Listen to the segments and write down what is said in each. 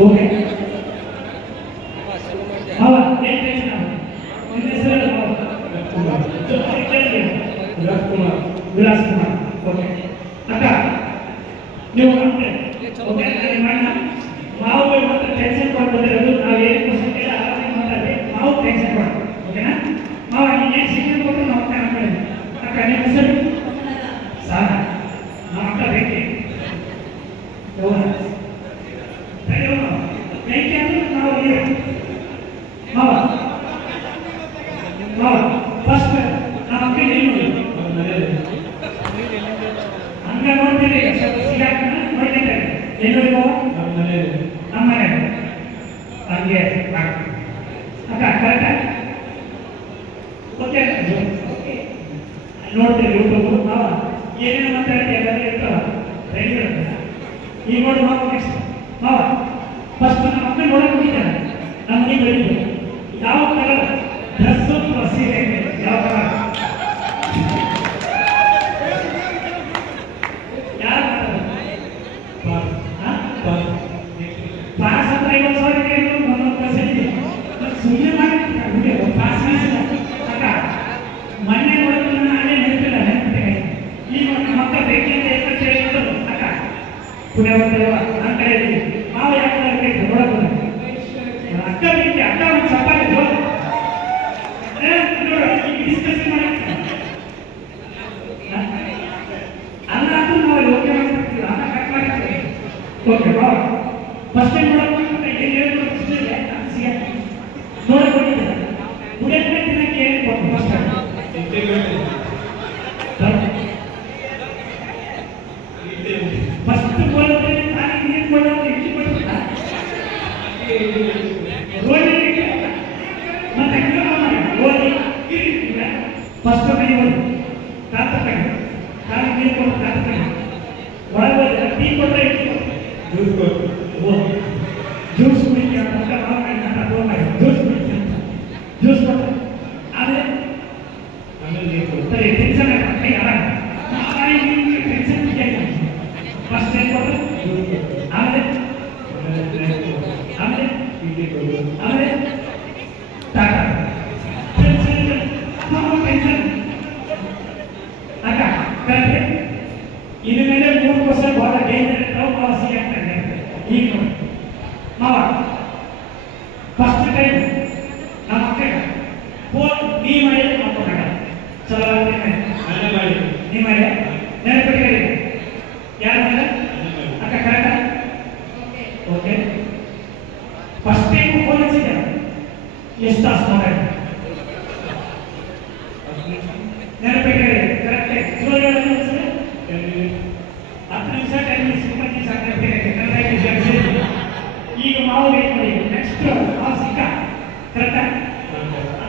okay ಮಾವ ಏನ್ tension ನಿಮ್ಮ ಹೆಸರು ವಿಲಾಸ್ ಕುಮಾರ್ ಓಕೆ ಅಕ್ಕ ನೀವು ಓಕೆ ಮಾವು ಮಾತ್ರ ಟೆನ್ಷನ್ ಕೊಡ್ಬೋದು ನಾವು ಏನು ಕ್ವಶನ್ ಇಲ್ಲ ಆರಾಮಾಗಿ ಮಾತಾಡಿ ಮಾವು ಟೆನ್ಷನ್ ಕೊಡ್ಬೋದು ಓಕೆನಾ ಮಾವ ನೀನು ಶಿಕ್ಷಣ ಕೊಟ್ಟು ನಾವು ಅಕ್ಕ ನಿಮ್ಮ ಹೆಸರು ಸಾರ ನಮ್ಮ ಅಕ್ಕ ಬೇಕೆ ಬೇಕೆ ಅಂದ್ರೆ ನಾವು ಮಾವ ಮಾವ ಫಸ್ಟ್ ನಮ್ಮ ಅಕ್ಕ ಏನು ಹಂಗ ನೋಡ್ತೀರಿ ಸಿಗಾಕ ನೋಡ್ತಿದ್ದೆ ಎಲ್ಲರೂ ನಮ್ಮ ಮನೆ ಹಂಗೆ ಅಕ್ಕ ಕರೆಕ್ಟ್ ಓಕೆ ನೋಡ್ತೀರಿ ಯೂಟ್ಯೂಬ್ ಮಾವ ಏನೇನು ಮಾತಾಡ್ತೀವಿ ಎಲ್ಲ ಇರ್ತಾವ ರೆಡಿ ಇರುತ್ತೆ ಈಗ ನೋಡಿ ಮಾವ ನೆಕ್ಸ್ಟ್ ಮಾವ ಫಸ್ಟ್ ನಮ್ಮ ಅಕ್ಕ ನೋಡಕ್ ಹೋಗಿದ್ದಾರೆ ನಮ್ಮ ಮನೆಗೆ ಬೆಳಿಗ್ಗೆ ಯಾವ ಕಲರ್ ಡ್ರೆಸ್ಸು ಸೀರೆ ಯಾವ ಕಲರ್ ಪಾಸ್ ಅಂದ್ರೆ 50,000 ಒಂದೊಂದು ಪರ್ಸೆಂಟ್ ಸುಮ್ಮನೆ ಮಾಡಿ ಪಾಸ್ ಅಕ್ಕ ಮೊನ್ನೆ ನೋಡಿದ್ರೆ ನಾನೇ ನೆನಪಿಲ್ಲ ಈಗ ನಮ್ಮ ಅಕ್ಕ ಬೇಕಂತ ಹೇಳ್ಬಿಟ್ಟು ಅಕ್ಕ ಪುಣ್ಯ ಬರ್ತೇವ ನನ್ನ ಕಡೆ ಮಾವ ಯಾಕೆ ಬೇಕು ನೋಡಬಹುದು ಅಕ್ಕ ಬೇಕೆ ಅಕ್ಕ ಒಂದು ಚಪ್ಪಾಳೆ ಡಿಸ್ಕಸ್ ಮಾಡಿ ಅಲ್ಲ ಅದು ನಾವು ಯೋಚನೆ ಮಾಡ್ತೀವಿ ಅನ್ನ ಕಟ್ ಮಾಡ್ತೀವಿ ಓಕೆ ಮಾವ ಫಸ್ಟ್ ಟೈಮ್ ನೋಡೋಕೆ ಏನು ಹೇಳ್ಕೊಡ್ತಿದ್ದೆ ನೋಡ್ಕೊಂಡಿದ್ದೆ ಹುಡುಗ ದಿನಕ್ಕೆ ಏನು ಕೊಟ್ಟು ಫಸ್ಟ್ ಫಸ್ಟ್ ಬೋಲ್ದ್ರೆ ನಾನು ನೀರು ಕೊಡೋದು ಇಟ್ಟು ಕೊಡ್ತಿದ್ದ ರೋಡಿಗೆ ಮತ್ತೆ ಓದಿ ಫಸ್ಟ್ ಕೈ ಓದಿ ತಾತ ಕೈ ಕಾಲು ನೀರು ಕೊಟ್ಟು ತಾತ ಕೈ ಒಳಗೆ ಹೋದ್ರೆ ಟೀ ಕೊಟ್ಟರೆ ಇಟ್ಟು ಜ್ಯೂಸ್ ಕುಡಿಕೆ ಅಂತ ಜ್ಯೂಸ್ ಕುಡಿಕೆ ಜ್ಯೂಸ್ ಕೊಟ್ಟರೆ ಆದರೆ ಆಮೇಲೆ ಟೆನ್ಷನ್ ಕೈ ಆರಾಮ ಟೆನ್ಷನ್ ಫಸ್ಟ್ ಏನು ಕೊಟ್ಟರೆ ಆಮೇಲೆ ಆಮೇಲೆ ಆಮೇಲೆ ಟಾಟಾ ಟೆನ್ಷನ್ ಟೆನ್ಷನ್ ಅಕ್ಕ ಕರೆಕ್ಟ್ ಇದ್ರ ಮೇಲೆ 3% ಬಹಳ ಡೇಂಜರ್ ಮಾವ ಸಿಗ್ತಾನೆ ಈಗ ನೋಡಿ ಮಾವ ಫಸ್ಟ್ ಟೈಮ್ ನಮ್ಮ ಅಕ್ಕ ಫೋನ್ ನೀ ಮಾಡಿ ಮಾಡ್ಕೊಂಡ ಚಲೋ ಮಾಡಿ ನೀ ಮಾಡಿ ನೆನಪಿಟ್ಕೊಳ್ಳಿ ಯಾರು ಅಕ್ಕ correct okay first time phone ಹಚ್ಚಿದ್ದೆ ಎಷ್ಟು ತಾಸು ಮಾತಾಡಿ ನೆನಪಿಟ್ಕೊಳ್ಳಿ ಕರೆಕ್ಟ್ ಚಲೋ ಹೇಳೋದು 10 ನಿಮಿಷ 10 ನಿಮಿಷ ಈಗ ಮಾವು ವೇಟ್ ಮಾಡಿ ನೆಕ್ಸ್ಟ್ ಮಾವು ಸಿಕ್ಕ ಕರೆಕ್ಟ್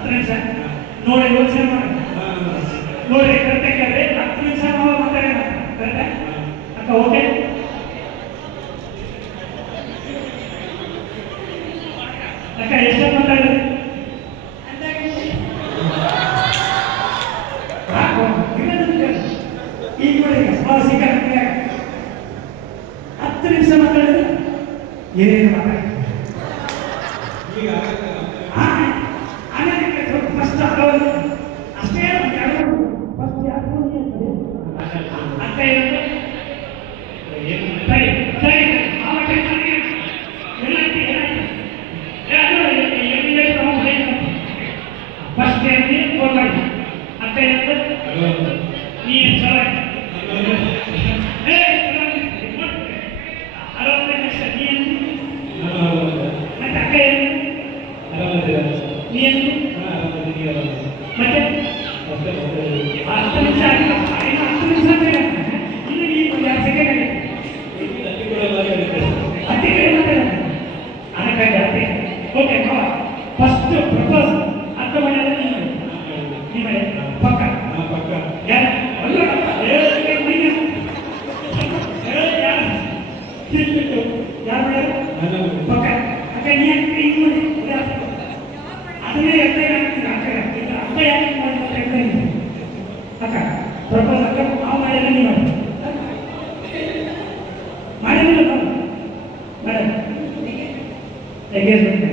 10 ನಿಮಿಷ ನೋಡಿ ಯೋಚನೆ ಮಾಡಿ ನೋಡಿ ಕರೆಕ್ಟ್ ಕೇಳಿದ್ರೆ 10 ನಿಮಿಷ ಮಾವು ಮಾತಾಡೋಣ ಕರೆಕ್ಟ್ ಅಕ್ಕ ಓಕೆ ಅಕ್ಕ ಎಷ್ಟು ಮಾತಾಡಿದ್ರಿ ಈಗ ನೋಡಿ ಮಾವು ಸಿಕ್ಕ 10 ನಿಮಿಷ ಮಾತಾಡಿದ್ರೆ ಏನೇನು ಮಾತಾಡಿ ಫಸ್ಟ್ ಅಷ್ಟೇ ಫಸ್ಟ್ ಯಾರು ಅಕ್ಕ ಏನಂದ್ರೆ ಸರಿ ಸರಿ ಫಸ್ಟ್ ಏನಿದೆ ಫೋನ್ ಮಾಡಿ ಅಕ್ಕ ಏನಂದ್ರೆ ನೀನು ಚಲೋ ಮತ್ತೆ ಅಕ್ಕ ಏನು ನೀನು ಮತ್ತೆ 10 ನಿಮಿಷ ಆಗಿಲ್ಲ 10 ನಿಮಿಷ ಇನ್ನು ಈಗ 2 ಸೆಕೆಂಡ್ ಆಗಿದೆ ಅತಿ ಕಡೆ ಅದಕ್ಕಾಗಿ ಅತ್ತೆ ಓಕೆ ಫಸ್ಟ್ ಪ್ರಪೋಸ್ ಅಕ್ಕ ಮನೆಯಲ್ಲ ನಿಮ್ಮ ಪಕ್ಕ ಯಾರು ಪಕ್ಕ ಅಕ್ಕ ನೀ ಹಿಂಗ್ ಮಾಡಿ ಅದನ್ನೇ ಅಕ್ಕ ಯಾಕೆ ಅಕ್ಕ ಪ್ರಪೋಸ್ ಅಕ್ಕ ನಾವು ಮಾಡಿ ಎಂಗೇಜ್ಮೆಂಟ್